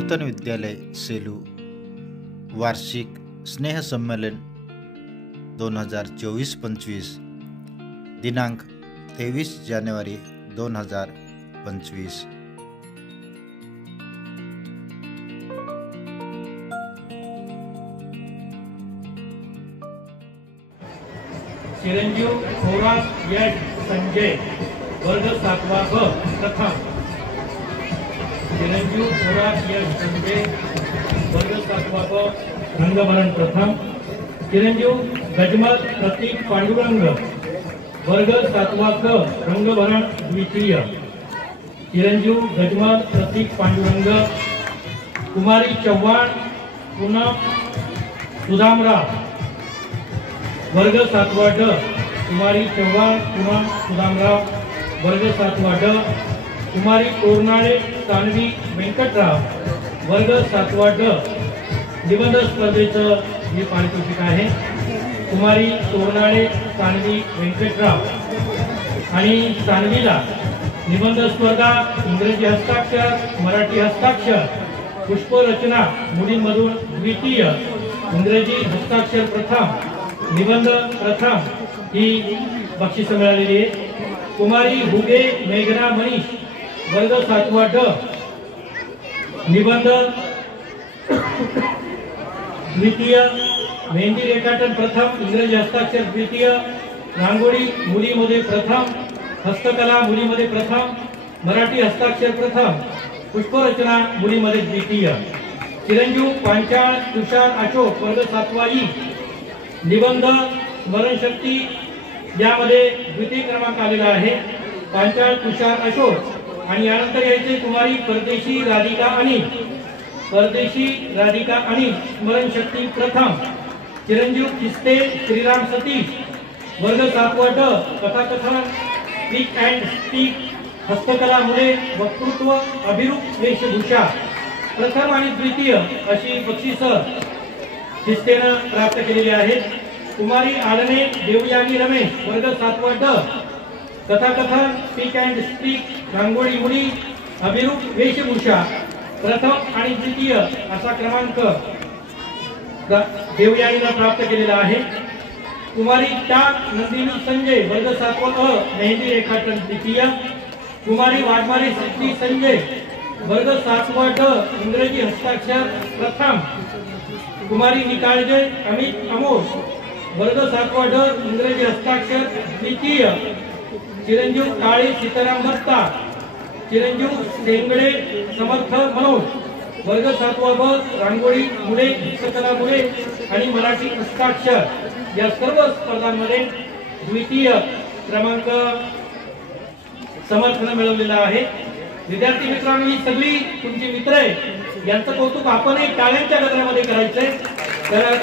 नूतन विद्यालय सेलू वार्षिक स्नेह संमेलन 2024-25 दिनांक 23 जानेवारी 2025। चिरंजीव थोरात यश संजय वर्ग 7वा ब प्रथम। चिरंजीव थोरात यश संजय वर्ग 7वा ब रंगभरण प्रथम। चिरंजीव गजमल प्रतीक पांडुरंग वर्ग 7वा क रंगभरण द्वितीय। चिरंजीव गजमल प्रतीक पांडुरंग। कुमारी चव्हाण पूनम सुदामराव वर्ग 7वा ड। कुमारी चव्हाण पूनम सुदामराव वर्ग 7वा ड। कुमारी तोरनाळे सानवी वेंकटराव वर्ग 7वा ड। निबंध स्पर्धेचं हे पारितोषिक आहे। कुमारी तोरनाळे सानवी वेंकटराव आणि सानवीला निबंध स्पर्धा, इंग्रजी हस्ताक्षर, मराठी हस्ताक्षर, पुष्परचना मुलींमधून द्वितीय, इंग्रजी हस्ताक्षर प्रथम, निबंध प्रथम ही बक्षिस मिळालेली आहे। कुमारी हुगे मेघना मनीष वर्ग 7वा ड। निबंध द्वितीय, मेहंदी रेखाटन प्रथम, इंग्रजी हस्ताक्षर द्वितीय, रांगोळी मुलीमध्ये प्रथम, हस्तकला मुलीमध्ये प्रथम, मराठी हस्ताक्षर प्रथम, पुष्परचना मुलीमध्ये द्वितीय। चिरंजीव पांचाळ तुषार अशोक वर्ग 7वा ई। निबंध स्मरणशक्ती यामध्ये द्वितीय क्रमांक आलेला आहे। पांचाळ तुषार अशोक आणि यानंतर यायचे कुमारी परदेशी राधिका अनिल। परदेशी राधिका अनिल स्मरणशक्ती प्रथम। चिरंजीव किस्ते श्रीराम सतीश वर्ग 7वा ड। कथाकथन, स्पीक अँड स्पीक, हस्तकला मुले, वक्तृत्व, अभिरूप वेशभूषा प्रथम आणि द्वितीय अशी बक्षिस किस्तेनं प्राप्त केलेली आहेत। कुमारी आडणे देवयानी रमेश वर्ग 7वा ड। कथाकथन, स्पीक अँड स्पीक, रांगोळी मुली, अभिरूप वेशभूषा प्रथम आणि द्वितीय असा क्रमांक देवयानीला प्राप्त केलेला आहे। कुमारी टाक नंदिनी संजय वर्ग 7वा अ मेहंदी रेखाटन द्वितीय। कुमारी वाघमारे सिद्धी संजय वर्ग 7वा ड इंग्रजी हस्ताक्षर प्रथम। कुमारी निकाळजे अमित अमोश वर्ग 7वा ड इंग्रजी हस्ताक्षर द्वितीय। चिरंजीव काळे सीताराम दत्ता। चिरंजीव सेंगडे समर्थ मनोज वर्ग 7वा ब रांगोळी मुले, हस्तकला मुले आणि मराठी हस्ताक्षर या सर्व स्पर्धांमध्ये द्वितीय क्रमांक समर्थन मिळवलेला आहे। विद्यार्थी मित्रांनो, ही सगळी तुमची मित्र आहे, यांचं कौतुक आपणही टाळ्यांच्या गजरामध्ये करायचंय। तर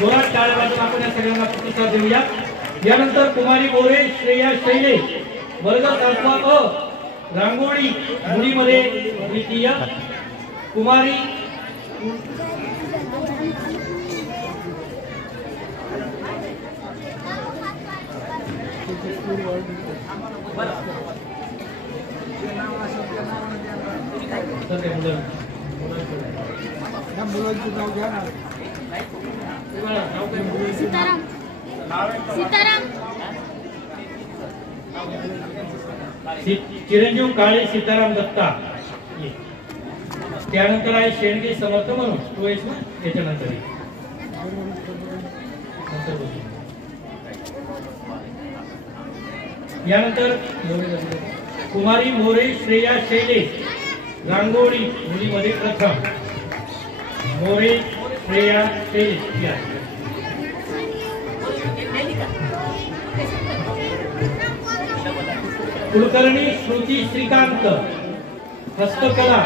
जोरात टाळ्या वाजवून आपण या सगळ्यांना प्रतिसाद देऊया। यानंतर कुमारी मोरे श्रेया शैले वर्ग 7वा अ रांगोळी मुलीमध्ये द्वितीय। कुमारी चिरंजीव काळे सीताराम दत्ता। त्यानंतर आहे शेंडगे समर्थ म्हणून तो आहेस ना, त्याच्यानंतर यानंतर कुमारी मोरे श्रेया शैले रांगोळी मुलीमध्ये प्रथम। मोरे श्रेया शैले। कुलकर्णी श्रुती श्रीकांत हस्तकला।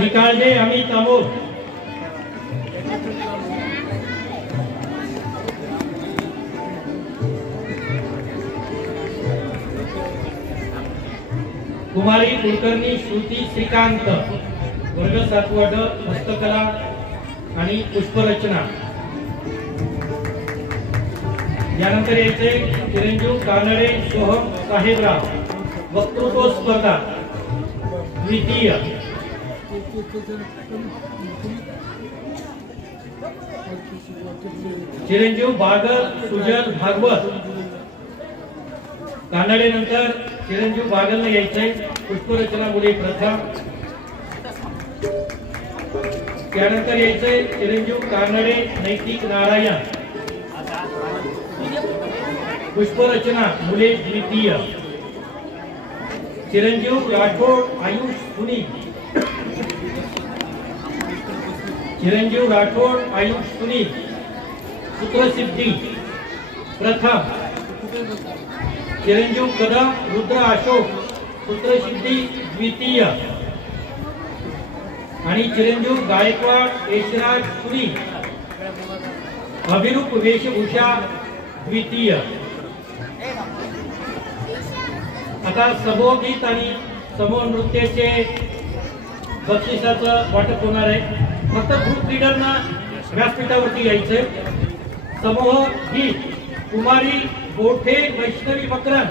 निकाळजे अमित अमोल। कुमारी कुलकर्णी श्रुती श्रीकांत वर्ग 7वा ड हस्तकला आणि पुष्परचना। यानंतर यायचे चिरंजीव कानडे सोहम साहेबराव वक्तृत्व स्पर्धा द्वितीय, चिरंजीव बागल सुजल भागवत कानडे नंतर चिरंजीव बागलने यायचंय, पुष्परचना मुले प्रथम, त्यानंतर यायचंय चिरंजीव कानडे नैतिक नारायण, पुष्परचना मुले द्वितीय, चिरंजीव राठोड आयुष सुनील, चिरंजीव राठोड आयुष सुनील सूत्रसिद्धी प्रथम, चिरंजीव कदम रुद्र अशोक सूत्रसिद्धी द्वितीय आणि चिरंजीव गायकवाड यशराज सुरी अभिरूप वेशभूषा द्वितीय। आता समूहगीत आणि समूह नृत्याचे बक्षिसाचं वाटप होणार आहे। फक्त ग्रुप लीडरना व्यासपीठावरती यायचंय। समूह गीत कुमारी गोठे वैष्णवी मकरन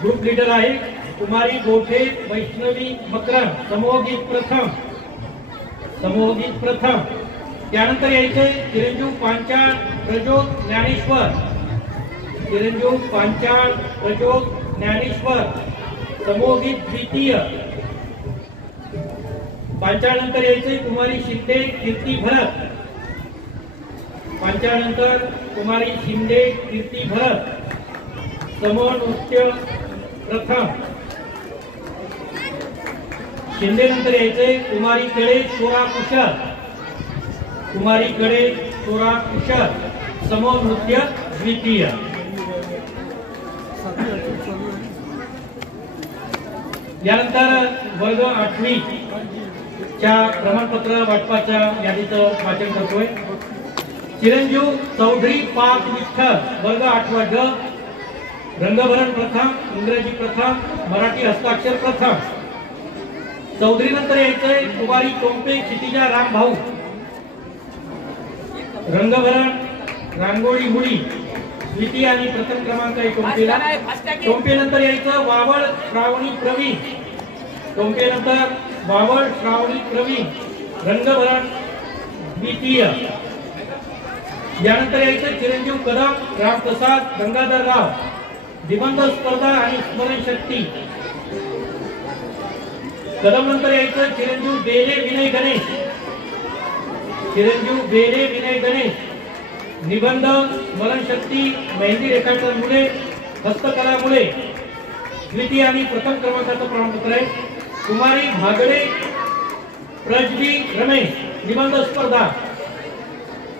ग्रुप लीडर आहे, कुमारी गोठे वैष्णवी मकरन समूह गीत प्रथम, समूह गीत प्रथम। त्यानंतर यायचे चिरंजीव पांचाळ प्रज्योत ज्ञानेश्वर, चिरंजीव पांचाळ प्रज्योत ज्ञानेश्वर समूह गीत द्वितीय। पांचाळ नंतर यायचे कुमारी शिंदे कीर्ती भरत, पांचाळ नंतर कुमारी शिंदे कीर्ती भरत समूह नृत्य प्रथम। शिंदे नंतर यायचे कुमारी कडे शोरा कुशल, कुमारी कडे शोरा कुशल समूह नृत्य द्वितीय। यानंतर वर्ग 8वी च्या प्रमाणपत्र वाटपाच्या यादीचं वाचन करतोय। चिरंजीव चौधरी पाक विठ्ठल वर्ग 8वा ग रंगभरण प्रथम, इंग्रजी प्रथम, मराठी हस्ताक्षर प्रथम। चौधरी नंतर यायचंय कुमारी टोंपे क्षितिजा राम भाऊ रंगभरण रांगोळी मुळी द्वितीय आणि प्रथम क्रमांक आहे टोंपेला। टोंपे नंतर यायचं वावळ श्रावणी प्रवीण, टोंपे नंतर वावळ श्रावणी प्रवीण रंगभरण द्वितीय। यानंतर यायचं चिरंजीव कदम रामप्रसाद गंगाधरराव निबंध स्पर्धा आणि स्मरणशक्ती। कदम नंतर यायचं चिरंजीव बेले विनय गणेश, चिरंजीव बेले विनय गणेश निबंध स्मरणशक्ती मेहंदी रेखाटन मुळे हस्तकला मुळे द्वितीय आणि प्रथम क्रमांकाचं प्रमाणपत्र आहे। कुमारी भागडे प्रज्वी रमेश निबंध स्पर्धा,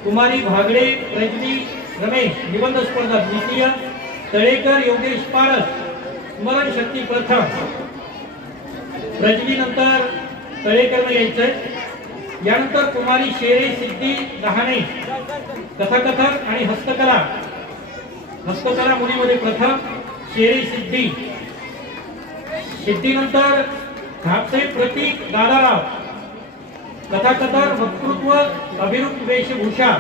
कुमारी भागडे प्रज्वी रमेश निबंध स्पर्धा द्वितीय। तळेकर योगेश पारस स्मरणशक्ती प्रथम, प्रज्वी नंतर तळेकर यायचंय। यानंतर कुमारी शेरे सिद्धी दहाणे कथाकथन आणि हस्तकला, हस्तकला मुलीमध्ये प्रथम शेरे सिद्धी। सिद्धी नंतर धापसे प्रतीक दादाराव कथाकथन वक्तृत्व अभिरूप वेशभूषा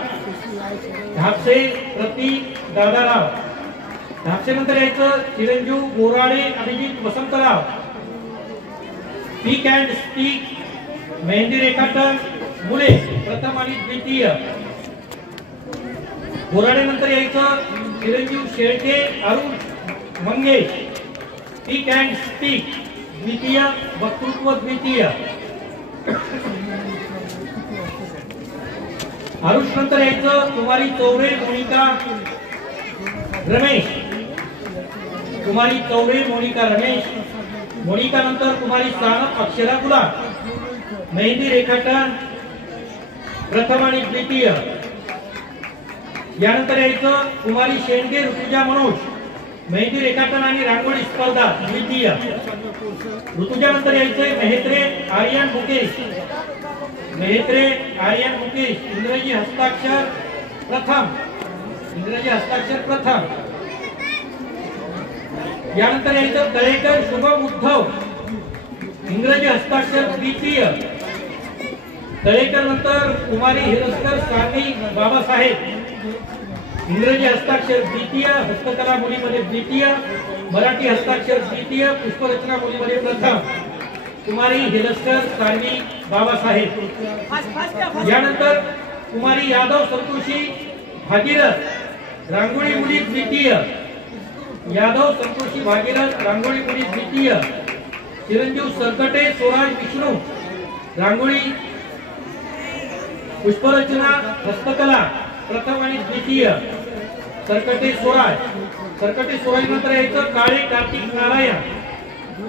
धापसे प्रतीक दादाराव। धापसे नंतर यायचं चिरंजीव Borade Abhijit Vasantrao speak and speak mehndi रेखाटन मुले प्रथम आणि द्वितीय। बोराडे नंतर यायचं चिरंजीव Shelke Arun Mangesh speak and speak द्वितीय वक्तृत्व द्वितीय। आरुष नंतर यायचं कुमारी चौरे मोनिका रमेश, कुमारी चौरे मोनिका रमेश। मोनिका नंतर कुमारी सानप अक्षरा गुलाब मेहंदी रेखाटन प्रथम आणि द्वितीय। यानंतर यायचं कुमारी शेंडगे ऋतुजा मनोज मेहंदी रेखाटन आणि रांगोळी स्पर्धा द्वितीय। ऋतुजा नंतर यायचंय मेहत्रे आर्यन मुकेश, मेहत्रे आर्यन मुकेश इंग्रजी हस्ताक्षर प्रथम, इंग्रजी हस्ताक्षर प्रथम। यानंतर यायचं तळेकर शुभम उद्धव इंग्रजी हस्ताक्षर द्वितीय। तळेकर नंतर कुमारी हिरस्कर सानी बाबासाहेब इंग्रजी हस्ताक्षर द्वितीय, हस्तकला मुलीमध्ये द्वितीय, मराठी हस्ताक्षर द्वितीय, पुष्परचना मुलीमध्ये प्रथम कुमारी हेलस्कर सानवी बाबासाहेब। यानंतर कुमारी यादव संतोषी भागीरथ रांगोळी मुली द्वितीय, यादव संतोषी भागीरथ रांगोळी मुली द्वितीय। चिरंजीव सरकटे स्वराज विष्णू रांगोळी पुष्परचना हस्तकला प्रथम आणि द्वितीय। सरकटे स्वराज नंतर यायचं काळे कार्तिक नारायण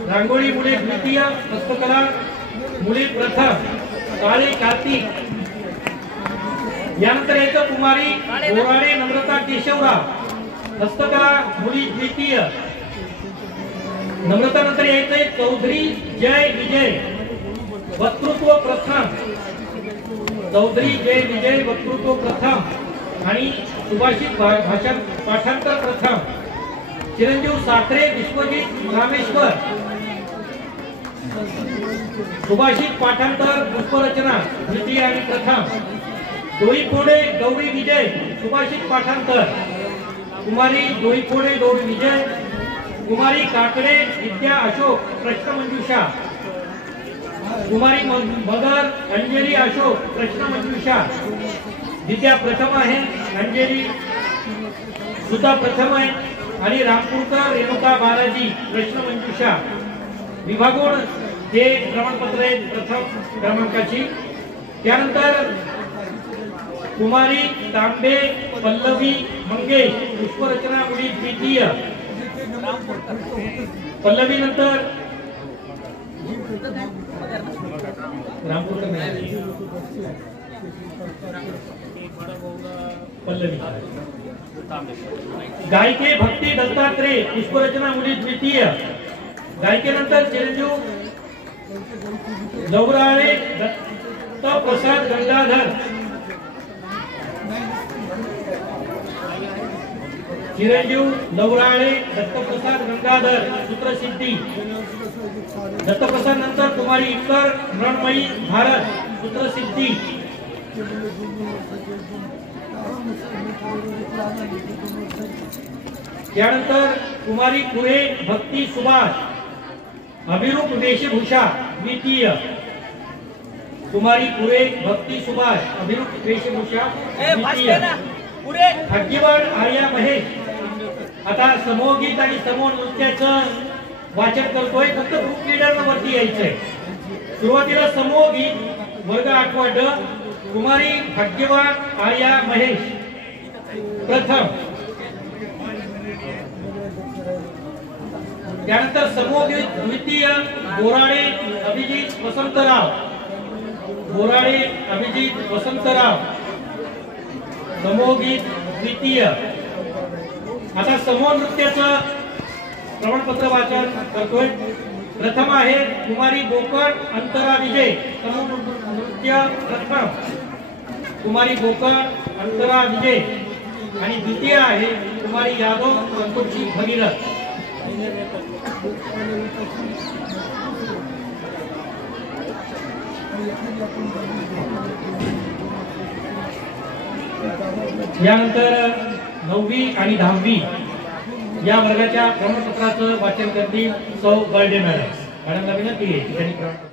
रांगोळी मुले द्वितीय, हस्तकला मुले प्रथम काळे कार्तिक। यानंतर यायचं कुमारी बोराडे नम्रता केशवराव हस्तकला मुली द्वितीय। नम्रता नंतर यायचंय चौधरी जय विजय वक्तृत्व प्रथम, चौधरी जय विजय वक्तृत्व प्रथम आणि सुभाषित भाषण पाठांतर प्रथम। चिरंजीव साखरे विश्वजित रामेश्वर सुभाषित पाठांतर पुष्परचना द्वितीय आणि प्रथम। डोईफोडे गौरी विजय सुभाषित पाठांतर कुमारी डोईफोडे गौरी विजय। कुमारी काकडे विद्या अशोक प्रश्नमंजुषा, कुमारी मगर अंजली अशोक प्रश्नमंजुषा। विद्या प्रथम आहे, अंजली सुद्धा प्रथम आहे आणि रामपूरकर रेणुका बालाजी प्रश्नमंजुषा। विभागून हे प्रमाणपत्र आहे प्रथम क्रमांकाची। त्यानंतर कुमारी तांबे पल्लवी मंगेश पुष्परचना मुली द्वितीय। पल्लवी नंतर पल्लवी गायके भक्ती दत्तात्रेय पुष्परचना मुली द्वितीय। गायकेनंतर चिरंजीव लवराळे दत्त प्रसाद गंगाधर, चिरंजीव लवराळे दत्तप्रसाद गंगाधर सूत्रसिद्धी। दत्तप्रसाद नंतर कुमारी इतर मृण्मयी भारत सूत्रसिद्धी। त्यानंतर कुमारी कुळे भक्ती सुभाष अभिरूप वेशभूषा द्वितीय। कुमारी कुळे भक्ती सुभाष अभिरूप वेशभूषा द्वितीय। भाग्यवान आर्या महेश आता समूहगीत आणि समूह नृत्याचं वाचन करतोय, फक्त ग्रुप लीडर वरती यायचंय। सुरुवातीला समूह गीत वर्ग 8 ड कुमारी भाग्यवान आर्या महेश प्रथम। त्यानंतर समूह गीत द्वितीय बोराडे अभिजित वसंतराव, बोराडे अभिजित वसंतराव समूह गीत द्वितीय। आता समूह नृत्याचं प्रमाणपत्र वाचन करतोय। प्रथम आहे कुमारी बोकड अंतरा विजय समूह नृत्य प्रथम, कुमारी बोकड अंतरा विजय। आणि द्वितीय आहे कुमारी यादव संतोषी भगीरथ। यानंतर 9वी आणि 10वी या वर्गाच्या प्रमाणपत्राचं वाचन करतील सौ बर्डे मॅडम। विनंती आहे